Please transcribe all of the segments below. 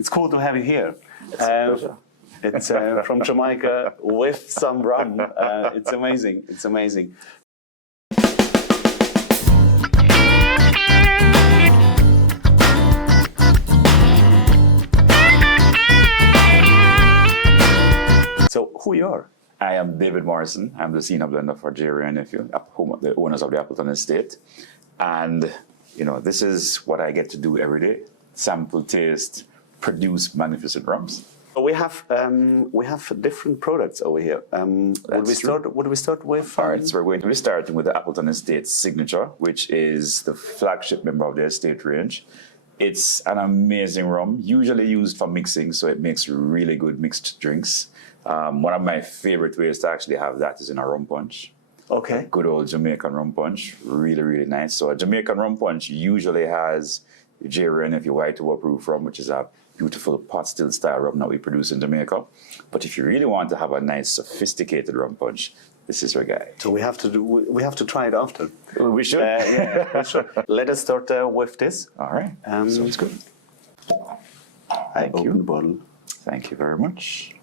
It's cool to have you here. It's a pleasure. It's from Jamaica with some rum. It's amazing. It's amazing. So, who you are? I am David Morrison. I'm the senior blender for Jerry and Nephew, the owners of the Appleton Estate. And, you know, this is what I get to do every day. Sample, taste, produce magnificent rums. We have different products over here. Would we start with? All right, so we're going to be starting with the Appleton Estate Signature, which is the flagship member of the estate range. It's an amazing rum, usually used for mixing, so it makes really good mixed drinks. One of my favorite ways to actually have that is in a rum punch. Okay. Good old Jamaican rum punch, really, really nice. So a Jamaican rum punch usually has Jerry and Nephew white proof rum, which is a beautiful pot still style rum that we produce in Jamaica. But if you really want to have a nice, sophisticated rum punch, this is your guy. So we have to try it after. We should. Yeah, we should. Let us start with this. All right. Sounds good. Thank you. The bottle. Thank you very much.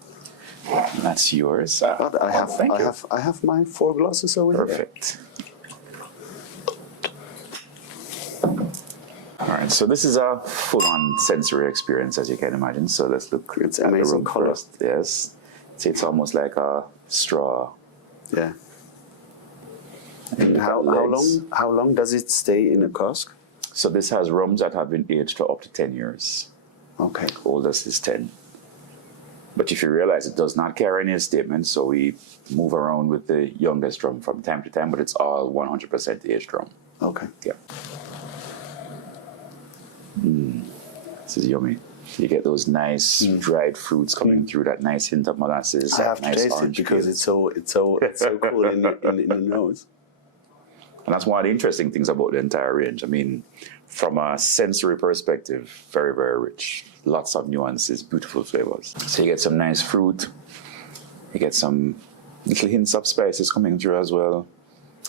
And that's yours. But I have my 4 glasses over here. Perfect. All right, so this is a full-on sensory experience, as you can imagine. So let's look. It's amazing color. First. Yes, see, it's almost like a straw. Yeah. And how long does it stay in a cask? So this has rums that have been aged for up to 10 years. Okay. Oldest is 10. But if you realize it does not carry any statements, so we move around with the youngest rum from time to time, but it's all 100% aged rum. Okay. Yeah. This is yummy. You get those nice dried fruits coming through, that nice hint of molasses. I have to nice taste it because it's so cool in the nose. And that's one of the interesting things about the entire range. I mean, from a sensory perspective, very, very rich. Lots of nuances, beautiful flavors. So you get some nice fruit. You get some little hints of spices coming through as well.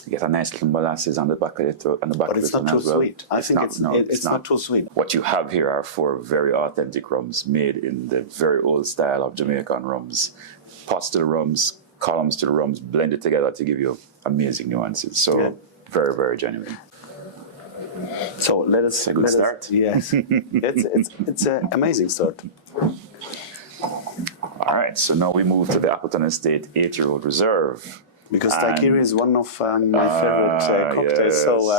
You get a nice little molasses on the back of it, but it's not too sweet. I think it's not too sweet. What you have here are 4 very authentic rums made in the very old style of Jamaican rums. Pots to the rums, columns to the rums, blended together to give you amazing nuances. So very, very genuine. So let us. It's a good start. Yes, it's an amazing start. All right, so now we move to the Appleton Estate 8-year-old Reserve. Because daiquiri is one of my favorite cocktails, yes. So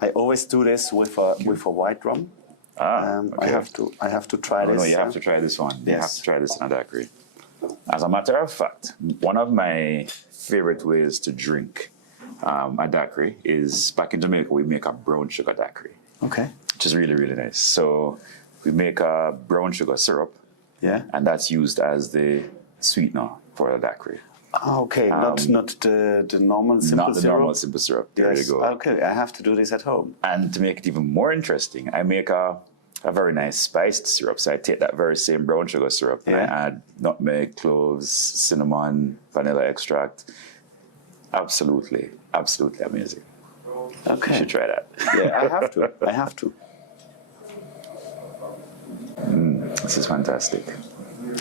I always do this with a white rum. Okay. I have to try this. No, you have to try this one. Yes. You have to try this in a daiquiri. As a matter of fact, one of my favorite ways to drink a daiquiri is, back in Jamaica, we make a brown sugar daiquiri. Okay. Which is really, really nice. So we make a brown sugar syrup. Yeah. And that's used as the sweetener for the daiquiri. Okay, not the normal simple syrup. Not the normal simple syrup. There you go. Okay, I have to do this at home. And to make it even more interesting, I make a very nice spiced syrup. So I take that very same brown sugar syrup and I add nutmeg, cloves, cinnamon, vanilla extract. Absolutely, absolutely amazing. Okay. You should try that. Yeah, I have to. I have to. This is fantastic.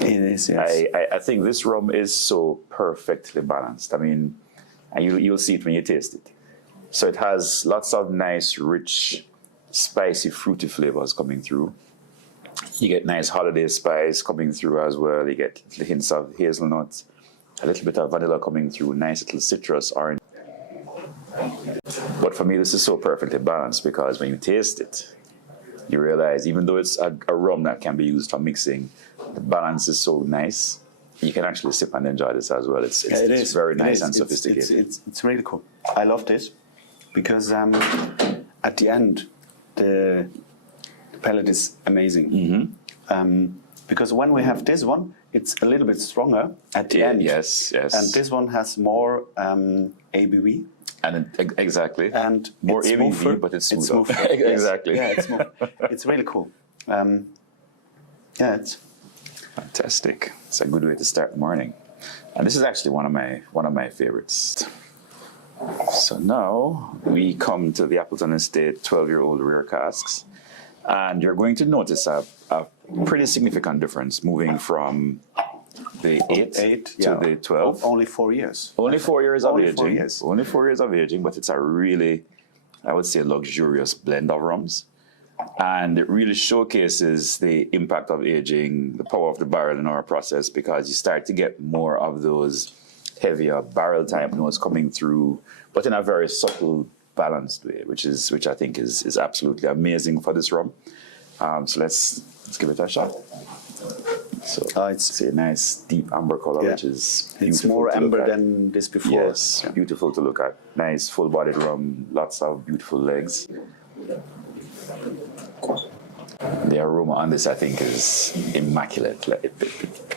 It is, yes. I think this rum is so perfectly balanced. I mean, and you'll see it when you taste it. So it has lots of nice, rich, spicy, fruity flavors coming through. You get nice holiday spice coming through as well. You get little hints of hazelnuts, a little bit of vanilla coming through, nice little citrus, orange. But for me, this is so perfectly balanced because when you taste it, you realize even though it's a rum that can be used for mixing, the balance is so nice. You can actually sip and enjoy this as well. It's very nice and sophisticated. It's really cool. I love this because at the end, the palate is amazing. Because when we have this one, it's a little bit stronger at the end. Yes, yes. And this one has more ABV. And exactly. And more it's ABV, smoother. but it's It's smoother. smoother. Exactly. Yeah, it's smooth. It's really cool. Yeah, it's fantastic. It's a good way to start the morning. And this is actually one of my favorites. So now we come to the Appleton Estate 12-year-old rare casks. And you're going to notice a pretty significant difference moving from the 8 to yeah. the 12. Only 4 years. Only 4 years of Only aging. 4 years. Only 4 years of aging, but it's a really, I would say, luxurious blend of rums. And it really showcases the impact of aging, the power of the barrel in our process, because you start to get more of those heavier barrel type notes coming through, but in a very subtle, balanced way, which I think is absolutely amazing for this rum. So let's give it a shot. So it's a nice deep amber color, which is beautiful. It's more to look amber at. than this before. Yes, beautiful to look at. Nice full-bodied rum, lots of beautiful legs. The aroma on this, I think, is immaculate.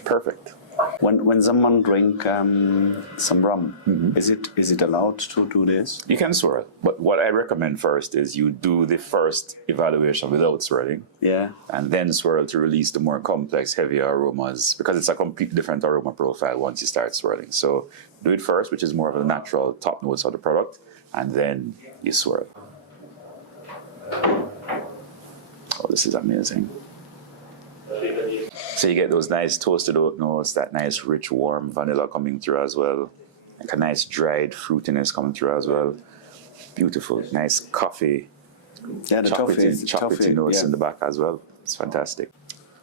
Perfect. When someone drink some rum, is it allowed to do this? You can swirl, but what I recommend first is you do the first evaluation without swirling. Yeah. And then swirl to release the more complex, heavier aromas, because it's a completely different aroma profile once you start swirling. So do it first, which is more of the natural top notes of the product, and then you swirl. Oh, this is amazing. So you get those nice toasted oat notes, that nice rich warm vanilla coming through as well, like a nice dried fruitiness coming through as well. Beautiful, nice coffee, Yeah, the chocolatey notes in the back as well. It's fantastic.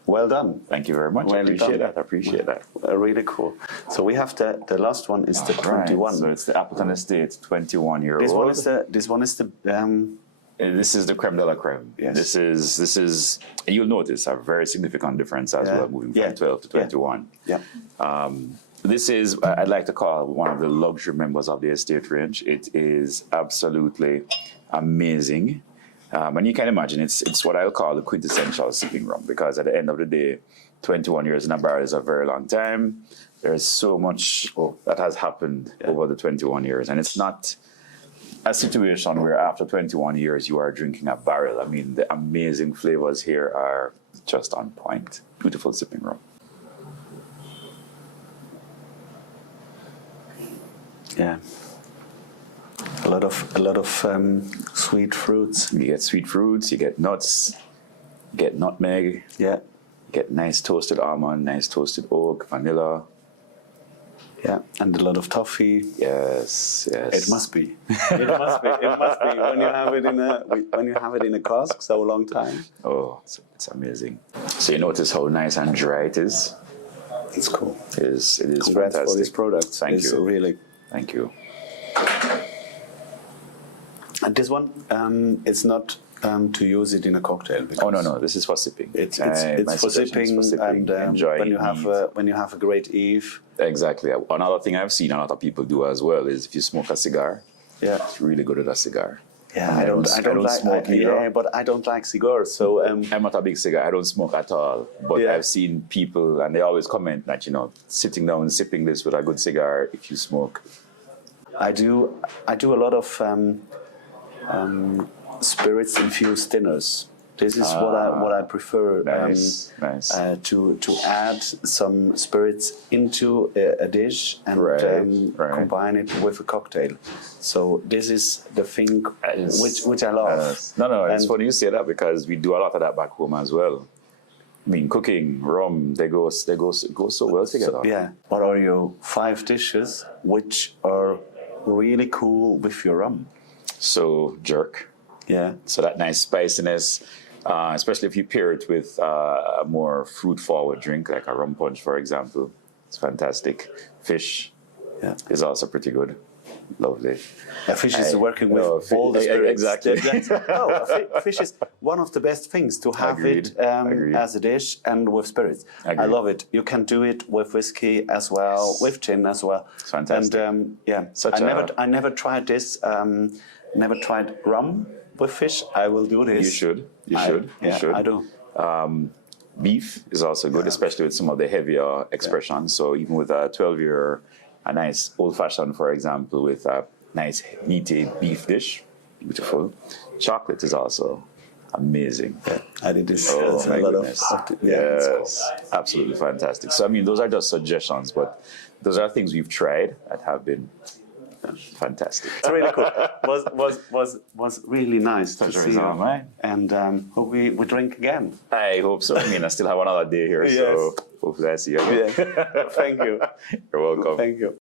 Well done. Thank you very much. Well I appreciate done. that. I appreciate that. Really cool. So we have the last one is the 21. Right, so it's the Appleton Estate 21-year-old. This one is the This is the creme de la creme. Yes. This is you'll notice a very significant difference as well, moving from 12 to 21. Yeah. This is, I'd like to call one of the luxury members of the estate range. It is absolutely amazing. And you can imagine it's what I'll call the quintessential sipping rum, because at the end of the day, 21 years in a barrel is a very long time. There's so much that has happened over the 21 years. And it's not a situation where after 21 years you are drinking a barrel. I mean, the amazing flavors here are just on point. Beautiful sipping rum. Yeah. A lot of sweet fruits. You get sweet fruits, you get nuts, you get nutmeg, Yeah. you get nice toasted almond, nice toasted oak, vanilla. Yeah. And a lot of toffee. Yes, yes. It must be. It must be. It must be when you have it in a cask so long time. Oh, it's amazing. So you notice how nice and dry it is. It's cool. It is Congrats fantastic. for this product. Thank It's you. Really. Thank you. And this one, it's not to use it in a cocktail. Oh no, this is for sipping. It's My for suggestion is sipping, and enjoying when you have a great eve. Exactly. Another thing I've seen a lot of people do as well is if you smoke a cigar, it's really good at a cigar. Yeah, I don't like smoke either. Yeah, but I don't like cigars. So I'm not a big cigar. I don't smoke at all. But I've seen people, and they always comment that sitting down and sipping this with a good cigar if you smoke. I do a lot of spirits infused dinners. This is what I prefer. Nice. To add some spirits into a dish and combine it with a cocktail. So this is the thing which I love. No, it's funny you say that, because we do a lot of that back home as well. I mean, cooking, rum, they go so well together. So, what are your 5 dishes which are really cool with your rum? So jerk. Yeah. So that nice spiciness, especially if you pair it with a more fruit-forward drink, like a rum punch, for example. It's fantastic. Fish is also pretty good. Lovely. Fish is working with all the spirits. Exactly. Fish is one of the best things to have. Agreed. As a dish and with spirits. Agreed. I love it. You can do it with whiskey as well, with gin as well. It's fantastic. And I never tried this. Never tried rum with fish. I will do this. You should. I do. Beef is also good, especially with some of the heavier expressions. So even with a 12-year, a nice old-fashioned, for example, with a nice meaty beef dish, beautiful. Chocolate is also amazing. Yeah, I did this. Oh my goodness. Yes, absolutely fantastic. So I mean, those are just suggestions, but those are things we've tried that have been Fantastic. It's really cool. Was really nice to Pleasure see is all you. mine. And hope we drink again. I hope so. I mean, I still have another day here, so Yes. hopefully I see you again. Thank you. You're welcome. Thank you.